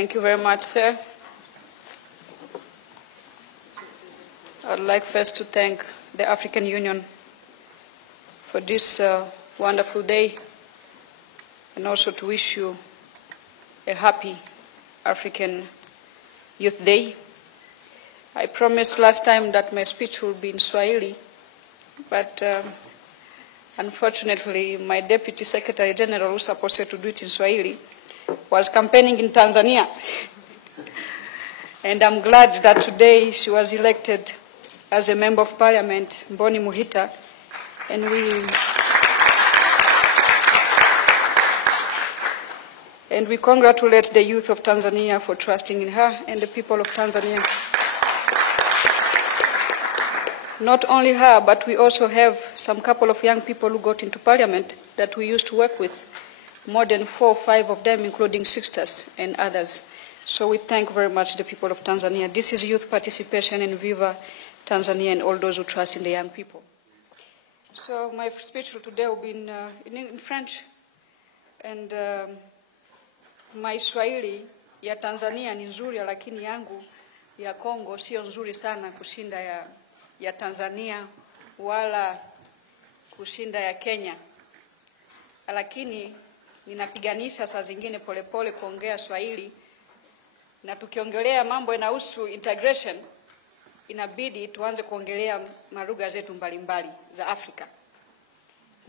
Thank you very much, sir. I'd like first to thank the African Union for this wonderful day, and also to wish you a happy African Youth Day. I promised last time that my speech would be in Swahili, but unfortunately my Deputy Secretary General, who's supposed to do it in Swahili, was campaigning in Tanzania. And I'm glad that today she was elected as a Member of Parliament, Mboni Muhita, and we congratulate the youth of Tanzania for trusting in her and the people of Tanzania. Not only her, but we also have some couple of young people who got into Parliament that we used to work with, more than 4 or 5 of them, including sisters and others. So we thank very much the people of Tanzania. This is youth participation in Viva Tanzania and all those who trust in the young people. So my speech today will be in French, and my Swahili ya Tanzania ni nzuri, lakini yangu ya Kongo sio nzuri sana kushinda ya Tanzania wala kushinda ya Kenya. Lakini ninapiganisha saa zingine polepole kuongea Swahili, na tukiongelea mambo yanahusu integration inabidi tuanze kuongelea malugha zetu mbalimbali za Afrika.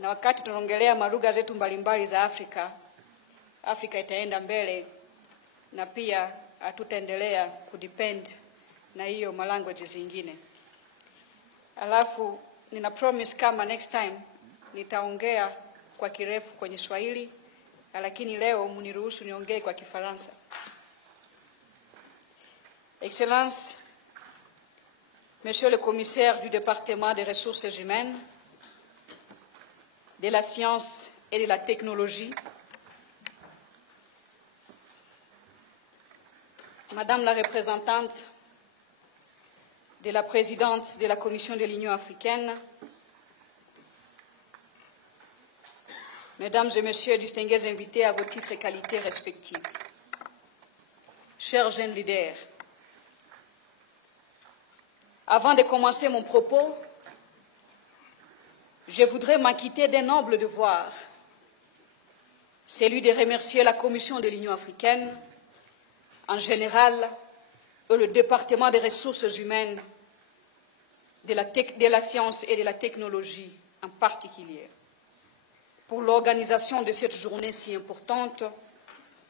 Na wakati tunaongelea malugha zetu mbalimbali za Afrika, Afrika itaenda mbele, na pia hatutaendelea kudepend na hiyo language zingine. Alafu nina promise kama next time nitaongea kwa kirefu kwenye Swahili, lakini leo mniruhusu niongee kwa Kifaransa. Excellence, Monsieur le Commissaire du département des ressources humaines, de la science et de la technologie, Madame la représentante de la présidente de la Commission de l'Union africaine, Mesdames et Messieurs distingués invités à vos titres et qualités respectifs, chers jeunes leaders, avant de commencer mon propos, je voudrais m'acquitter d'un noble devoir, celui de remercier la Commission de l'Union africaine en général et le département des ressources humaines, de la science et de la technologie en particulier, pour l'organisation de cette journée si importante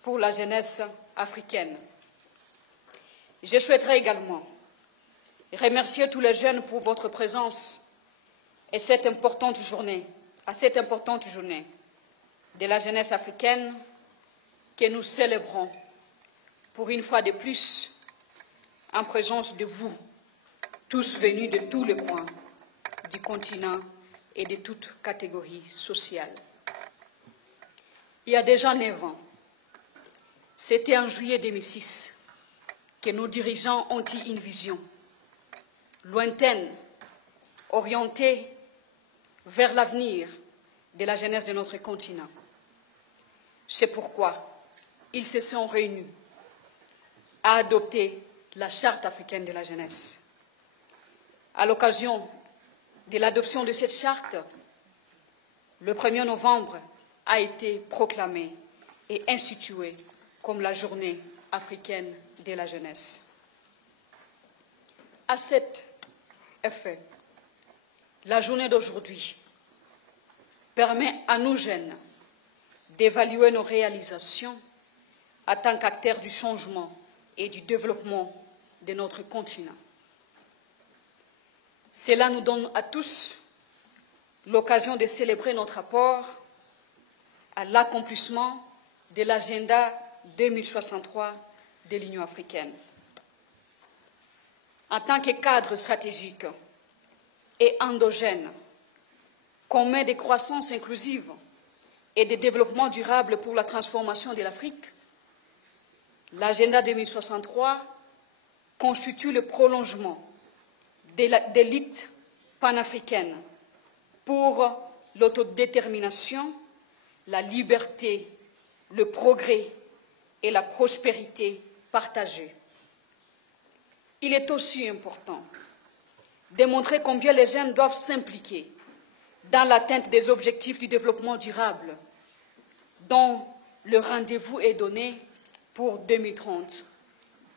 pour la jeunesse africaine. Je souhaiterais également remercier tous les jeunes pour votre présence à cette importante journée de la jeunesse africaine que nous célébrons pour une fois de plus en présence de vous, tous venus de tous les coins du continent et de toutes catégories sociales. Il y a déjà 9 ans, c'était en juillet 2006 que nos dirigeants ont eu une vision lointaine, orientée vers l'avenir de la jeunesse de notre continent. C'est pourquoi ils se sont réunis à adopter la Charte africaine de la jeunesse. À l'occasion de l'adoption de cette charte, le 1er novembre a été proclamé et institué comme la Journée africaine de la jeunesse. À cet effet, la journée d'aujourd'hui permet à nous jeunes d'évaluer nos réalisations en tant qu'acteurs du changement et du développement de notre continent. Cela nous donne à tous l'occasion de célébrer notre apport à l'accomplissement de l'agenda 2063 de l'Union africaine. En tant que cadre stratégique et endogène, commun de croissance inclusive et de développement durable pour la transformation de l'Afrique, l'agenda 2063 constitue le prolongement de l'élite panafricaine pour l'autodétermination, la liberté, le progrès et la prospérité partagée. Il est aussi important de montrer combien les jeunes doivent s'impliquer dans l'atteinte des objectifs du développement durable, dont le rendez-vous est donné pour 2030.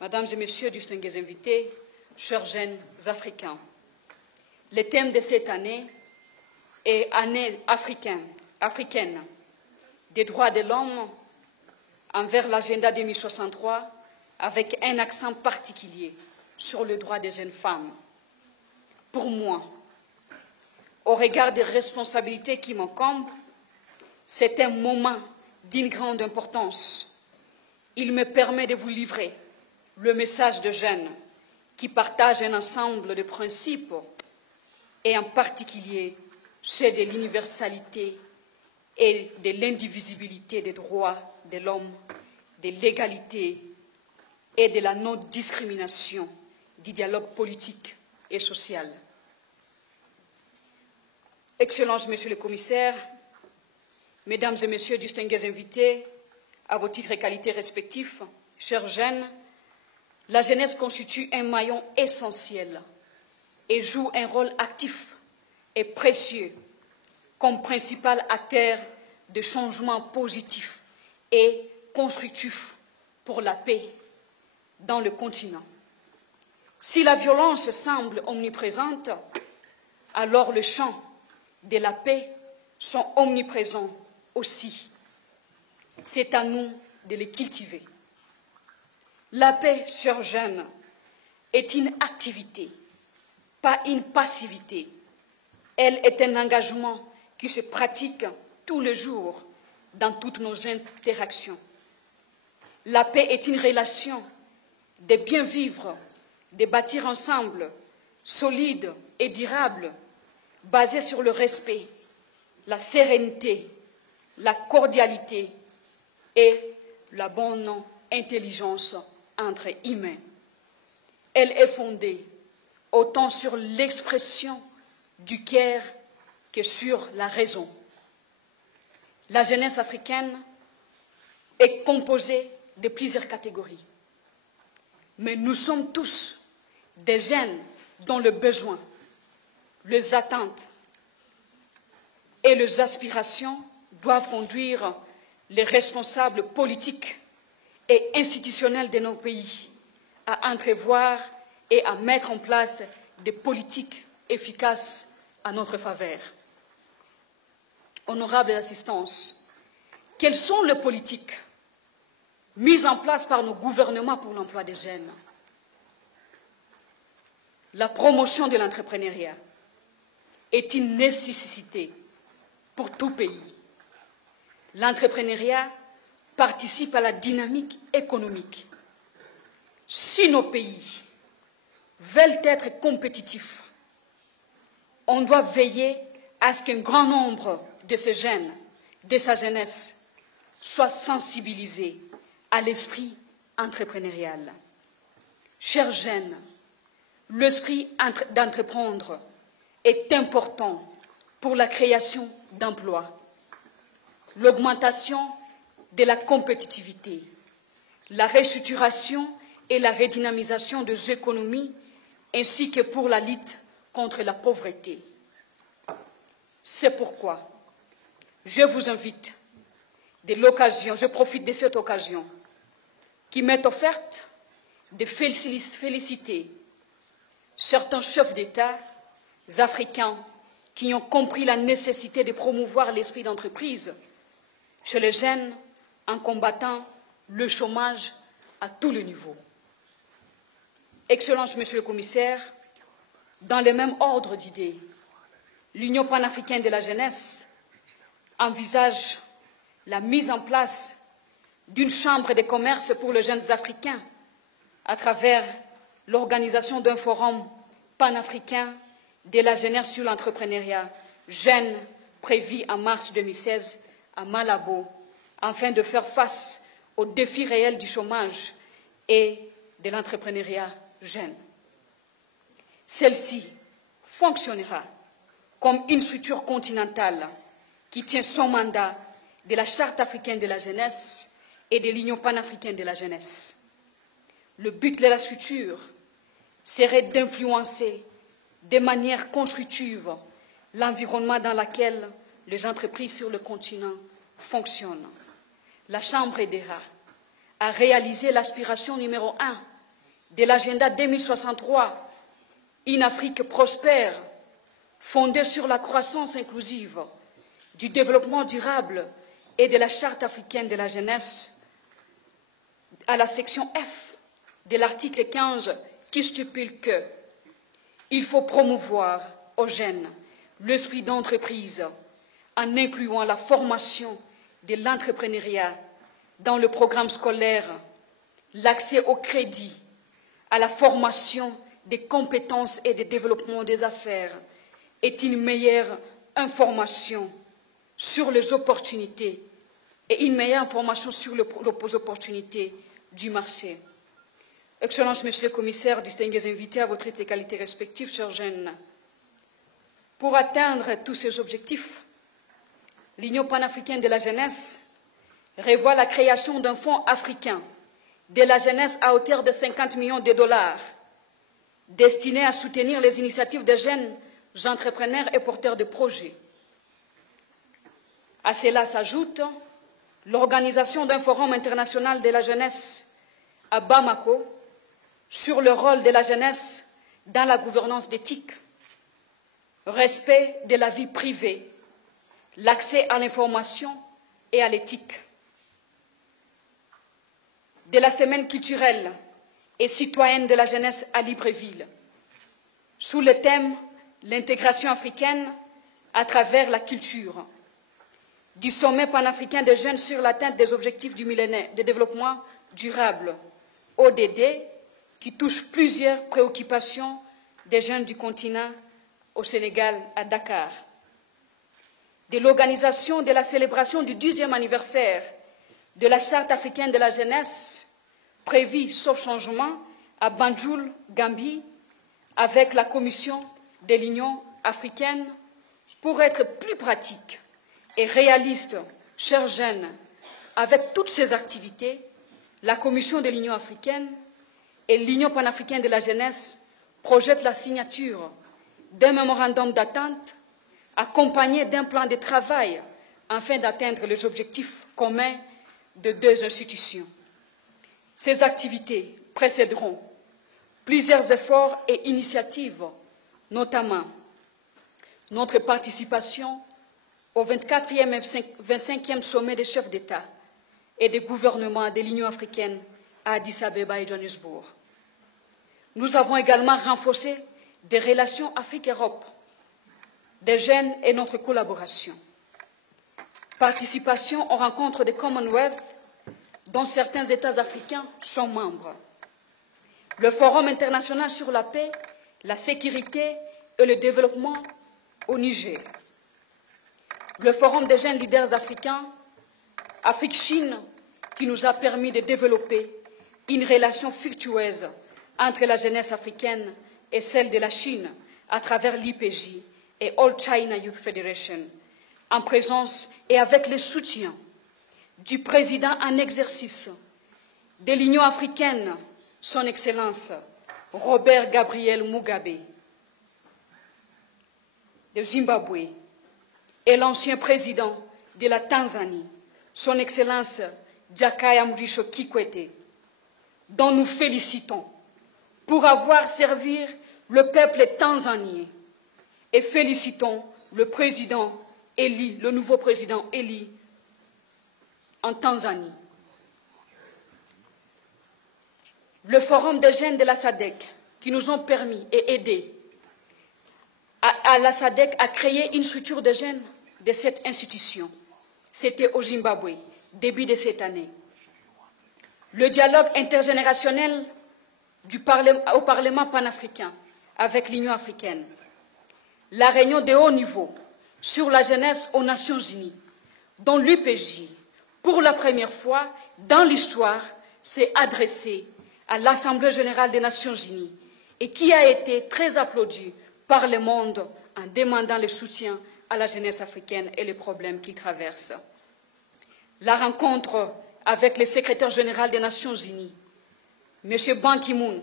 Mesdames et Messieurs, distingués invités, chers jeunes africains, le thème de cette année est Année africaine des droits de l'homme envers l'agenda 2063, avec un accent particulier sur le droit des jeunes femmes. Pour moi, au regard des responsabilités qui m'incombent, c'est un moment d'une grande importance. Il me permet de vous livrer le message de jeunes qui partagent un ensemble de principes, et en particulier ceux de l'universalité et de l'indivisibilité des droits de l'homme, de l'égalité et de la non-discrimination du dialogue politique et social. Excellences, Monsieur le Commissaire, Mesdames et Messieurs distingués invités, à vos titres et qualités respectifs, chers jeunes, la jeunesse constitue un maillon essentiel et joue un rôle actif et précieux comme principal acteur de changements positifs et constructifs pour la paix dans le continent. Si la violence semble omniprésente, alors le champ de la paix sont omniprésents aussi. C'est à nous de les cultiver. La paix, chers jeunes, est une activité, pas une passivité. Elle est un engagement qui se pratique tous les jours dans toutes nos interactions. La paix est une relation de bien vivre, de bâtir ensemble, solide et durable, basée sur le respect, la sérénité, la cordialité et la bonne intelligence entre humains. Elle est fondée autant sur l'expression du cœur que sur la raison. La jeunesse africaine est composée de plusieurs catégories. Mais nous sommes tous des jeunes dont le besoin, les attentes et les aspirations doivent conduire les responsables politiques et institutionnels de nos pays à entrevoir et à mettre en place des politiques efficaces à notre faveur. Honorable assistance, quelles sont les politiques mises en place par nos gouvernements pour l'emploi des jeunes? La promotion de l'entrepreneuriat est une nécessité pour tout pays. L'entrepreneuriat participe à la dynamique économique. Si nos pays veulent être compétitifs, on doit veiller à ce qu'un grand nombre de ces jeunes, de sa jeunesse, soient sensibilisés à l'esprit entrepreneurial. Chers jeunes, l'esprit d'entreprendre est important pour la création d'emplois, l'augmentation de la compétitivité, la restructuration et la redynamisation des économies, ainsi que pour la lutte contre la pauvreté. C'est pourquoi je vous invite je profite de cette occasion qui m'est offerte de féliciter certains chefs d'État africains qui ont compris la nécessité de promouvoir l'esprit d'entreprise chez les jeunes en combattant le chômage à tous les niveaux. Excellences, Monsieur le Commissaire, dans le même ordre d'idées, l'Union panafricaine de la jeunesse envisage la mise en place d'une chambre de commerce pour les jeunes africains à travers l'organisation d'un forum panafricain de la jeunesse sur l'entrepreneuriat jeune prévu en mars 2016 à Malabo, afin de faire face aux défis réels du chômage et de l'entrepreneuriat jeune. Celle-ci fonctionnera comme une structure continentale qui tient son mandat de la Charte africaine de la jeunesse et de l'Union panafricaine de la jeunesse. le but de la structure serait d'influencer de manière constructive l'environnement dans lequel les entreprises sur le continent fonctionnent. La Chambre aidera à réaliser l'aspiration numéro 1 de l'agenda 2063, une Afrique prospère, fondée sur la croissance inclusive, du développement durable et de la Charte africaine de la jeunesse, à la section F de l'article 15 qui stipule qu'il faut promouvoir aux jeunes l'esprit d'entreprise en incluant la formation de l'entrepreneuriat dans le programme scolaire, l'accès au crédit, à la formation des compétences et des développements des affaires est une meilleure information sur les opportunités et une meilleure information sur les opportunités du marché. Excellences, Monsieur le Commissaire, distingués invités à vos titres et qualités respectifs, chers jeunes, pour atteindre tous ces objectifs, l'Union panafricaine de la jeunesse revoit la création d'un fonds africain de la jeunesse à hauteur de 50 millions de dollars, destiné à soutenir les initiatives des jeunes entrepreneurs et porteurs de projets. À cela s'ajoute l'organisation d'un forum international de la jeunesse à Bamako sur le rôle de la jeunesse dans la gouvernance d'éthique, respect de la vie privée, l'accès à l'information et à l'éthique. De la semaine culturelle et citoyenne de la jeunesse à Libreville, sous le thème « L'intégration africaine à travers la culture », du sommet panafricain des jeunes sur l'atteinte des objectifs du millénaire de développement durable, ODD, qui touche plusieurs préoccupations des jeunes du continent au Sénégal, à Dakar. De l'organisation de la célébration du 10e anniversaire de la Charte africaine de la jeunesse, prévue, sauf changement, à Banjul, Gambie, avec la Commission de l'Union africaine, pour être plus pratique et réaliste, chers jeunes, avec toutes ces activités, la Commission de l'Union africaine et l'Union panafricaine de la jeunesse projettent la signature d'un mémorandum d'entente accompagné d'un plan de travail afin d'atteindre les objectifs communs de deux institutions. Ces activités précéderont plusieurs efforts et initiatives, notamment notre participation au 24e et 25e sommet des chefs d'État et des gouvernements de l'Union africaine à Addis Abeba et Johannesburg. Nous avons également renforcé des relations Afrique-Europe, des jeunes et notre collaboration. Participation aux rencontres des Commonwealth, dont certains États africains sont membres. Le Forum international sur la paix, la sécurité et le développement au Niger. Le Forum des jeunes leaders africains, Afrique-Chine, qui nous a permis de développer une relation fructueuse entre la jeunesse africaine et celle de la Chine à travers l'IPJ et All China Youth Federation, en présence et avec le soutien du président en exercice de l'Union africaine, son Excellence Robert Gabriel Mugabe, de Zimbabwe, et l'ancien président de la Tanzanie, son Excellence Jakaya Mrisho Kikwete, dont nous félicitons pour avoir servi le peuple tanzanien, et félicitons le président élu, le nouveau président élu en Tanzanie. Le Forum des jeunes de la SADC, qui nous ont permis et aidé à la SADC à créer une structure de jeunes de cette institution. C'était au Zimbabwe, début de cette année. Le dialogue intergénérationnel au Parlement panafricain avec l'Union africaine. La réunion de haut niveau sur la jeunesse aux Nations Unies, dont l'UPJ, pour la première fois dans l'histoire, s'est adressée à l'Assemblée générale des Nations Unies et qui a été très applaudie par le monde en demandant le soutien à la jeunesse africaine et les problèmes qu'il traverse. La rencontre avec le secrétaire général des Nations Unies, M. Ban Ki-moon,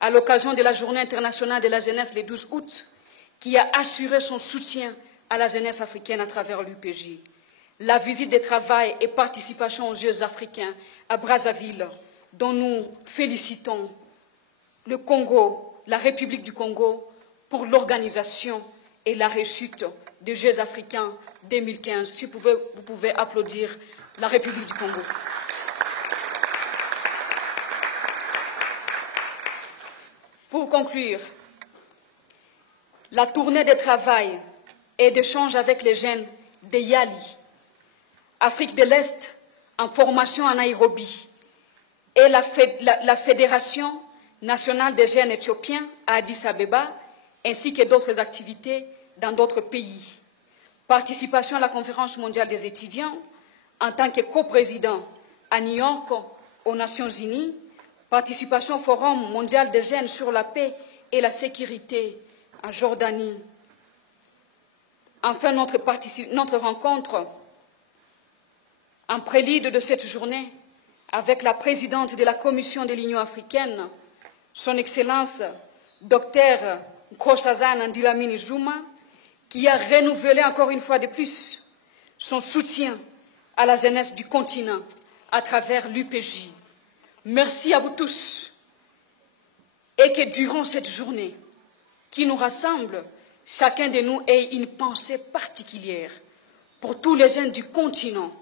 à l'occasion de la Journée internationale de la jeunesse le 12 août, qui a assuré son soutien à la jeunesse africaine à travers l'UPJ. La visite de travail et participation aux Jeux africains à Brazzaville, dont nous félicitons le Congo, la République du Congo, pour l'organisation et la réussite des Jeux africains 2015. Si vous pouvez applaudir la République du Congo. Pour conclure, la tournée de travail et d'échange avec les jeunes de Yali, Afrique de l'Est, en formation à Nairobi, et la Fédération nationale des jeunes éthiopiens à Addis Abeba, ainsi que d'autres activités dans d'autres pays. Participation à la conférence mondiale des étudiants en tant que coprésident à New York aux Nations Unies, participation au Forum mondial des jeunes sur la paix et la sécurité en Jordanie. Enfin, notre rencontre en prélude de cette journée avec la présidente de la Commission de l'Union africaine, son Excellence Dr Nkosazana Dlamini Zuma, qui a renouvelé encore une fois de plus son soutien à la jeunesse du continent à travers l'UPJ. Merci à vous tous et que durant cette journée qui nous rassemble, chacun de nous ait une pensée particulière pour tous les jeunes du continent,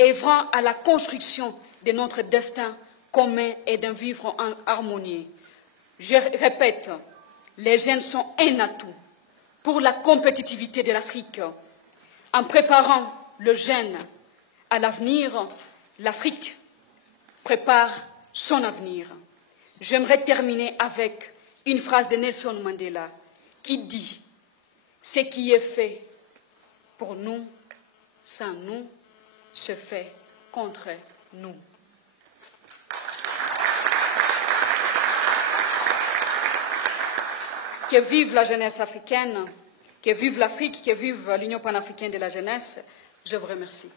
œuvrant à la construction de notre destin commun et d'un vivre en harmonie. Je répète, les jeunes sont un atout pour la compétitivité de l'Afrique. En préparant le jeune à l'avenir, l'Afrique prépare son avenir. J'aimerais terminer avec une phrase de Nelson Mandela qui dit « Ce qui est fait pour nous, sans nous, se fait contre nous ». Que vive la jeunesse africaine, que vive l'Afrique, que vive l'Union panafricaine de la jeunesse. Je vous remercie.